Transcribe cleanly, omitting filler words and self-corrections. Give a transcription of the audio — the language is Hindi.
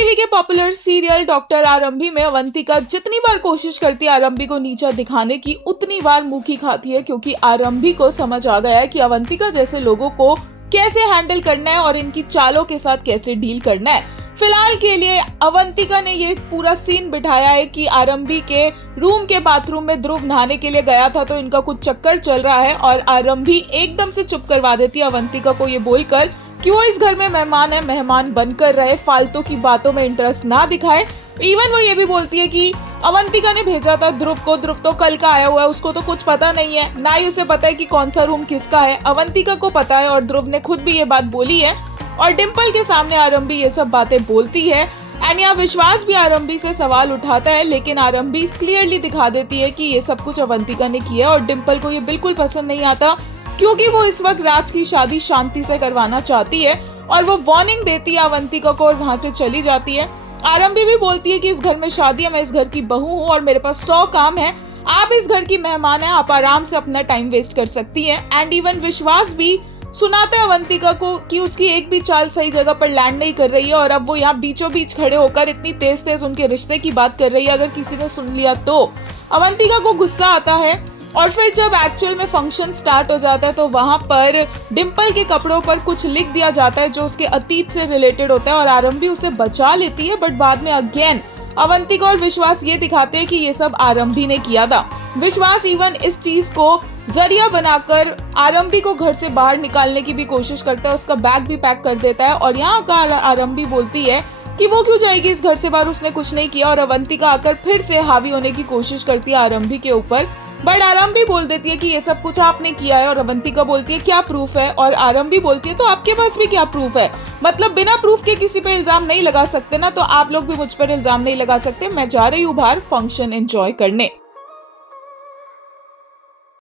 सुपर टीवी के पॉपुलर सीरियल डॉक्टर आरंभी में अवंतिका जितनी बार कोशिश करती है आरंभी को नीचा दिखाने की, उतनी बार मुंह खाती है, क्योंकि आरंभी को समझ आ गया है कि अवंतिका जैसे लोगों को कैसे हैंडल करना है और इनकी चालों के साथ कैसे डील करना है। फिलहाल के लिए अवंतिका ने ये पूरा सीन बिठाया है कि आरंभी के रूम के बाथरूम में ध्रुव नहाने के लिए गया था, तो इनका कुछ चक्कर चल रहा है और आरंभी एकदम से चुप करवा देती है अवंतिका को ये बोलकर कि वो इस घर में मेहमान है, मेहमान बनकर रहे, फालतू की बातों में इंटरेस्ट ना दिखाए। इवन वो ये भी बोलती है कि अवंतिका ने भेजा था ध्रुव को, ध्रुव तो कल का आया हुआ है, उसको तो कुछ पता नहीं है, ना ही उसे पता है कि कौन सा रूम किसका है। अवंतिका को पता है और ध्रुव ने खुद भी ये बात बोली है और डिम्पल के सामने आरंभी ये सब बातें बोलती है। एंड यहाँ विश्वास भी आरंभी से सवाल उठाता है, लेकिन आरंभी क्लियरली दिखा देती है कि ये सब कुछ अवंतिका ने किया है और डिम्पल को ये बिल्कुल पसंद नहीं आता, क्योंकि वो इस वक्त राज की शादी शांति से करवाना चाहती है और वो वार्निंग देती है अवंतिका को और वहां से चली जाती है। आरंभी भी बोलती है कि इस घर में शादी है, मैं इस घर की बहू हूँ और मेरे पास 100 काम है, आप इस घर की मेहमान हैं, आप आराम से अपना टाइम वेस्ट कर सकती हैं। एंड इवन विश्वास भी सुनाता है अवंतिका को कि उसकी एक भी चाल सही जगह पर लैंड नहीं कर रही है और अब वो यहाँ बीचों बीच खड़े होकर इतनी तेज तेज उनके रिश्ते की बात कर रही है, अगर किसी ने सुन लिया तो। अवंतिका को गुस्सा आता है और फिर जब एक्चुअल में फंक्शन स्टार्ट हो जाता है तो वहां पर डिम्पल के कपड़ों पर कुछ लिख दिया जाता है जो उसके अतीत से रिलेटेड होता है और आरंभी उसे बचा लेती है, बट बाद में अगेन अवंतिका और विश्वास ये दिखाते हैं कि ये सब आरंभी ने किया था। विश्वास इवन इस चीज को जरिया बनाकर आरंभी को घर से बाहर निकालने की भी कोशिश करता है, उसका बैग भी पैक कर देता है और यहाँ का आरंभी बोलती है कि वो क्यों जाएगी इस घर से बाहर, उसने कुछ नहीं किया, और अवंतिका आकर फिर से हावी होने की कोशिश करती है आरंभी के ऊपर, बट आरंभी बोल देती है कि ये सब कुछ आपने किया है और अवंतिका बोलती है क्या प्रूफ है, और आरंभी बोलती है तो आपके पास भी क्या प्रूफ है, मतलब बिना प्रूफ के किसी पे इल्जाम नहीं लगा सकते ना, तो आप लोग भी मुझ पर इल्जाम नहीं लगा सकते, मैं जा रही हूँ बाहर फंक्शन एंजॉय करने।